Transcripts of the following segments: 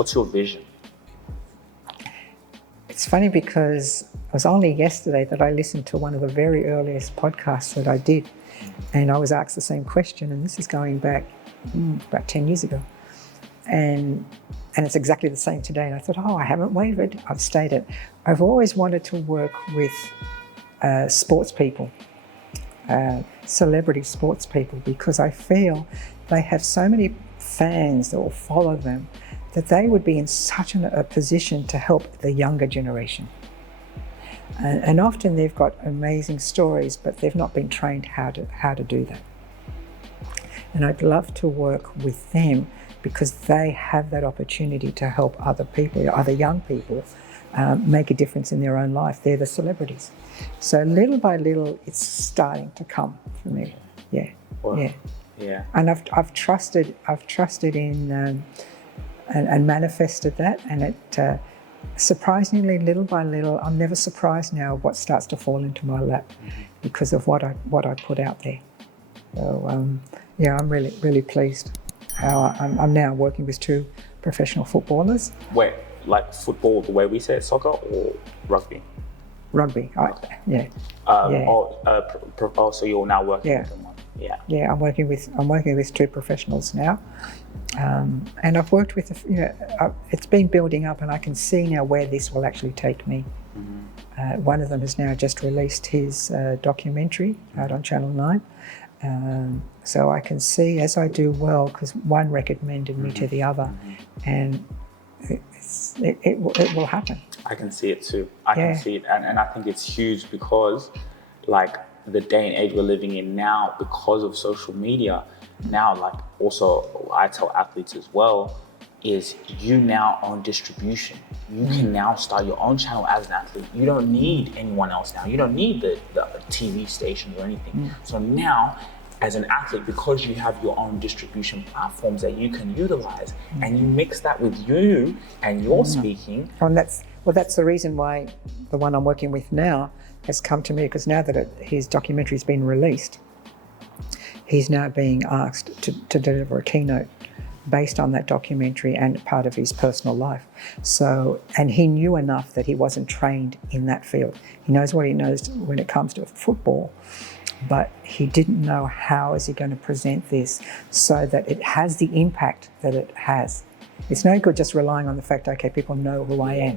What's your vision? It's funny because it was only yesterday that I listened to one of the very earliest podcasts that I did, and I was asked the same question, and this is going back about 10 years ago. And it's exactly the same today. And I thought, I haven't wavered. I've stayed it. I've always wanted to work with sports people, celebrity sports people, because I feel they have so many fans that will follow them that they would be in such a position to help the younger generation. And often they've got amazing stories, but they've not been trained how to do that. And I'd love to work with them because they have that opportunity to help other people, other young people, make a difference in their own life. They're the celebrities. So little by little, it's starting to come for me. Yeah, Wow. yeah. And I've trusted in and manifested that, and it surprisingly, little by little, I'm never surprised now what starts to fall into my lap because of what I put out there. So I'm really pleased. How I'm now working with 2 professional footballers. Wait, like football, the way we say it, soccer or rugby? Rugby, yeah. So you're now working with them? Yeah, I'm working with 2 professionals now, and I've worked with it's been building up, and I can see now where this will actually take me. One of them has now just released his documentary out on Channel 9. So I can see as I do well, because one recommended me to the other, and it will happen. I can see it too. I can see it, and I think it's huge because, like, the day and age we're living in now, because of social media, now, like, also I tell athletes as well, is you now own distribution. You can now start your own channel as an athlete. You don't need anyone else now. You don't need the TV stations or anything. So now, as an athlete, because you have your own distribution platforms that you can utilize, and you mix that with you and your speaking. And that's the reason why the one I'm working with now has come to me, because now that his documentary has been released, he's now being asked to deliver a keynote based on that documentary and part of his personal life. So, and he knew enough that he wasn't trained in that field. He knows what he knows when it comes to football, but he didn't know how is he going to present this so that it has the impact that it has. It's no good just relying on the fact, okay, people know who I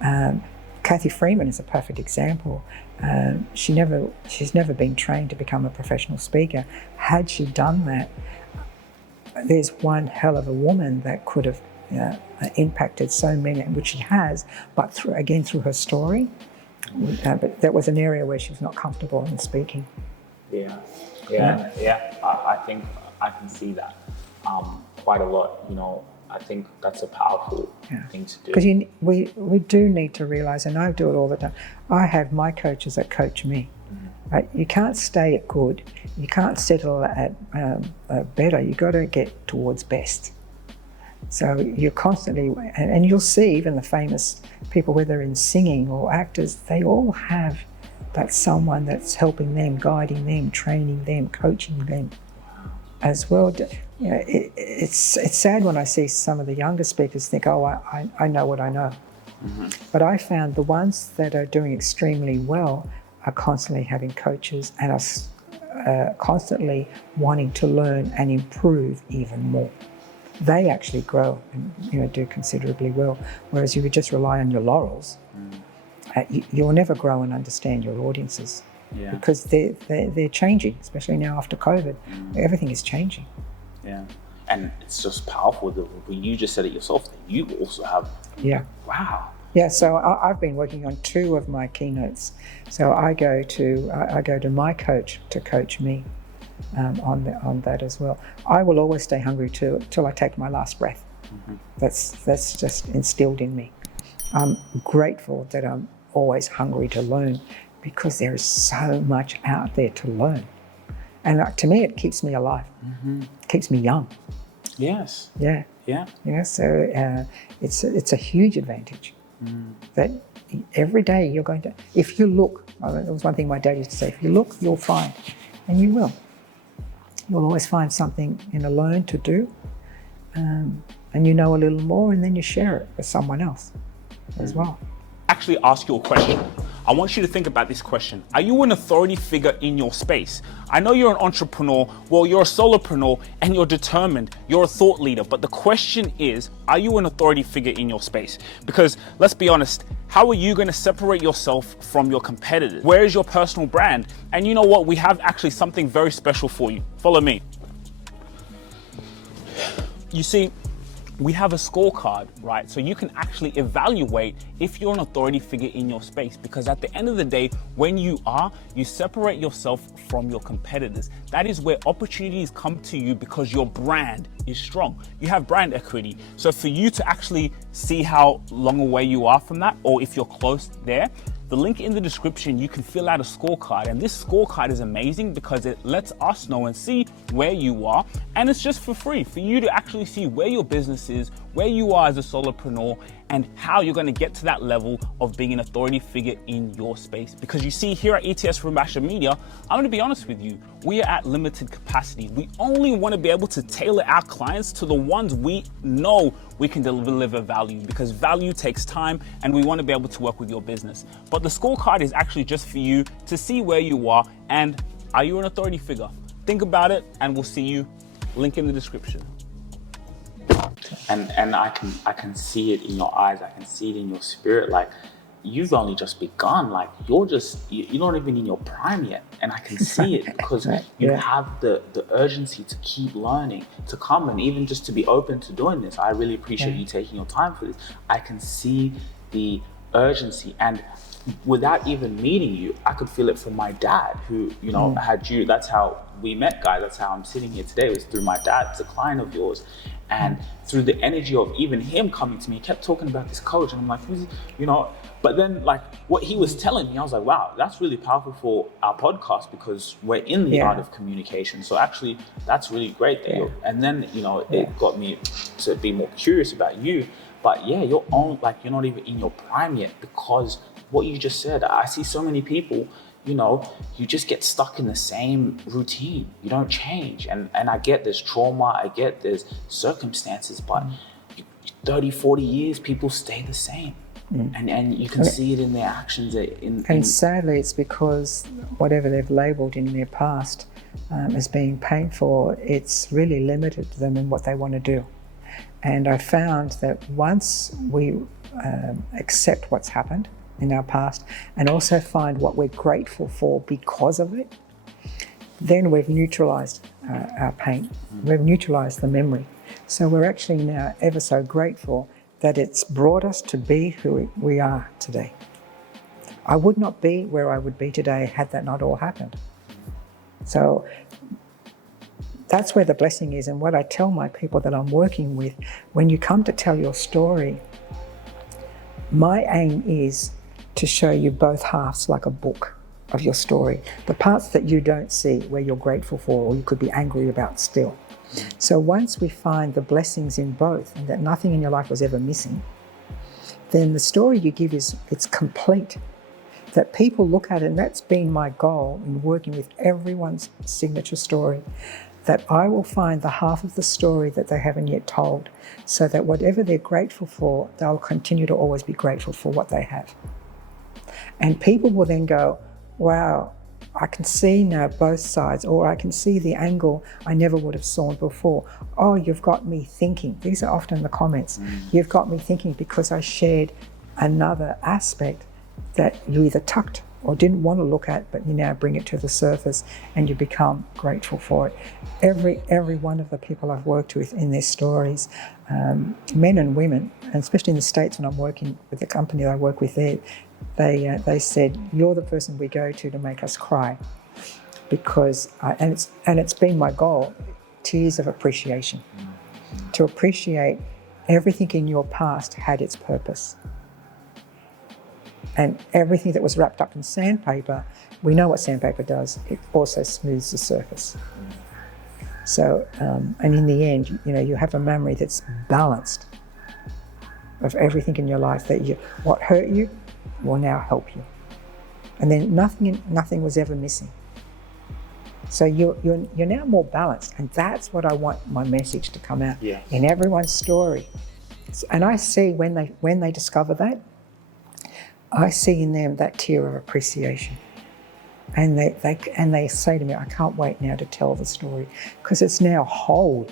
am. Kathy Freeman is a perfect example. She's never been trained to become a professional speaker. Had she done that, there's one hell of a woman that could have impacted so many, which she has, but through her story. But that was an area where she was not comfortable in speaking. I think I can see that quite a lot. I think that's a powerful thing to do. Because we do need to realise, and I do it all the time, I have my coaches that coach me. Right? You can't stay at good, you can't settle at better, you've got to get towards best. So you're constantly, and you'll see even the famous people, whether in singing or actors, they all have that someone that's helping them, guiding them, training them, coaching them as well. It's sad when I see some of the younger speakers think, I know what I know. But I found the ones that are doing extremely well are constantly having coaches and are constantly wanting to learn and improve even more. They actually grow and do considerably well. Whereas you would just rely on your laurels, you'll never grow and understand your audiences because they're changing, especially now after COVID. Everything is changing. Yeah, and it's just powerful. You just said it yourself. That you also have. Yeah. Wow. Yeah, so I've been working on 2 of my keynotes. So I go to my coach to coach me on that as well. I will always stay hungry till I take my last breath. That's just instilled in me. I'm grateful that I'm always hungry to learn because there is so much out there to learn. And to me, it keeps me alive. It keeps me young. Yes. Yeah. So it's a huge advantage. That every day you're going to, if you look, there was one thing my dad used to say, if you look, you'll find, and you will. You'll always find something in a learn to do. and you know a little more, and then you share it with someone else as well. Actually ask you a question. I want you to think about this question. Are you an authority figure in your space? I know you're an entrepreneur, well, you're a solopreneur, and you're determined, you're a thought leader, but the question is, are you an authority figure in your space? Because let's be honest, how are you going to separate yourself from your competitors? Where is your personal brand? And you know what? We have actually something very special for you. Follow me. You see, we have a scorecard, right? So you can actually evaluate if you're an authority figure in your space, because at the end of the day, when you separate yourself from your competitors. That is where opportunities come to you because your brand is strong. You have brand equity. So for you to actually see how long away you are from that, or if you're close there, the link in the description, you can fill out a scorecard, and this scorecard is amazing because it lets us know and see where you are, and it's just for free for you to actually see where your business is, where you are as a solopreneur, and how you're going to get to that level of being an authority figure in your space. Because you see, here at ETS from Basher Media, I'm going to be honest with you, we are at limited capacity. We only want to be able to tailor our clients to the ones we know we can deliver value, because value takes time, and we want to be able to work with your business. But the scorecard is actually just for you to see where you are, and are you an authority figure? Think about it, and we'll see you. Link in the description. And I can see it in your eyes. I can see it in your spirit. Like, you've only just begun. Like, you're not even in your prime yet. And I can see it because you have the urgency to keep learning, to come, and even just to be open to doing this. I really appreciate you taking your time for this. I can see the urgency, and without even meeting you, I could feel it from my dad, who, had you. That's how we met, guys. That's how I'm sitting here today, was through my dad. It's a client of yours. And through the energy of even him coming to me, he kept talking about this coach, and I'm like, who's, but then, like, what he was telling me, I was like, wow, that's really powerful for our podcast, because we're in the art of communication. So actually, that's really great that and then, it got me to be more curious about you. But you're not even in your prime yet, because what you just said, I see so many people, you just get stuck in the same routine. You don't change. And I get there's trauma, I get there's circumstances, but 30, 40 years, people stay the same. And you can see it in their actions. And sadly, it's because whatever they've labelled in their past as being painful, it's really limited them in what they want to do. And I found that once we accept what's happened in our past, and also find what we're grateful for because of it, then we've neutralized our pain. We've neutralized the memory. So we're actually now ever so grateful that it's brought us to be who we are today. I would not be where I would be today had that not all happened. So that's where the blessing is. And what I tell my people that I'm working with, when you come to tell your story, my aim is to show you both halves like a book of your story. The parts that you don't see, where you're grateful for, or you could be angry about still. So once we find the blessings in both, and that nothing in your life was ever missing, then the story you give it's complete. That people look at it, and that's been my goal in working with everyone's signature story, that I will find the half of the story that they haven't yet told, so that whatever they're grateful for, they'll continue to always be grateful for what they have. And people will then go, wow, I can see now both sides, or I can see the angle I never would have saw before. Oh, you've got me thinking. These are often the comments. You've got me thinking because I shared another aspect that you either tucked or didn't want to look at, but you now bring it to the surface and you become grateful for it. Every one of the people I've worked with in their stories, men and women, and especially in the States when I'm working with the company that I work with there, they said, you're the person we go to make us cry. Because, and it's been my goal, tears of appreciation. To appreciate everything in your past had its purpose. And everything that was wrapped up in sandpaper, we know what sandpaper does. It also smooths the surface. So, and in the end, you have a memory that's balanced of everything in your life, that what hurt you will now help you. And then nothing was ever missing. So you're now more balanced, and that's what I want my message to come out Yeah. in everyone's story. And I see when they discover that, I see in them that tear of appreciation. And they say to me, I can't wait now to tell the story, because it's now whole.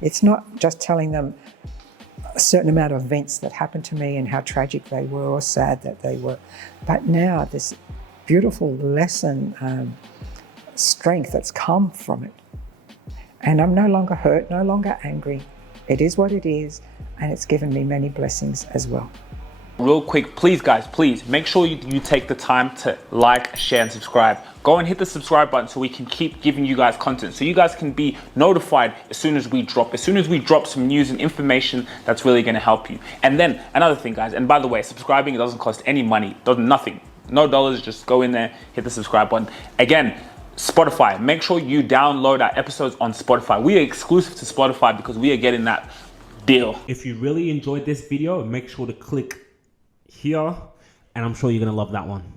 It's not just telling them a certain amount of events that happened to me and how tragic they were or sad that they were, but now this beautiful lesson, strength that's come from it. And I'm no longer hurt, no longer angry. It is what it is, and it's given me many blessings as well. Real quick, please guys, please make sure you take the time to like, share and subscribe. Go and hit the subscribe button so we can keep giving you guys content, so you guys can be notified as soon as we drop some news and information that's really going to help you. And then another thing, guys, and by the way, subscribing, it doesn't cost any money, nothing, no dollars. Just go in there, hit the subscribe button. Again, Spotify, make sure you download our episodes on Spotify. We are exclusive to Spotify because we are getting that deal. If you really enjoyed this video, make sure to click here, and I'm sure you're gonna love that one.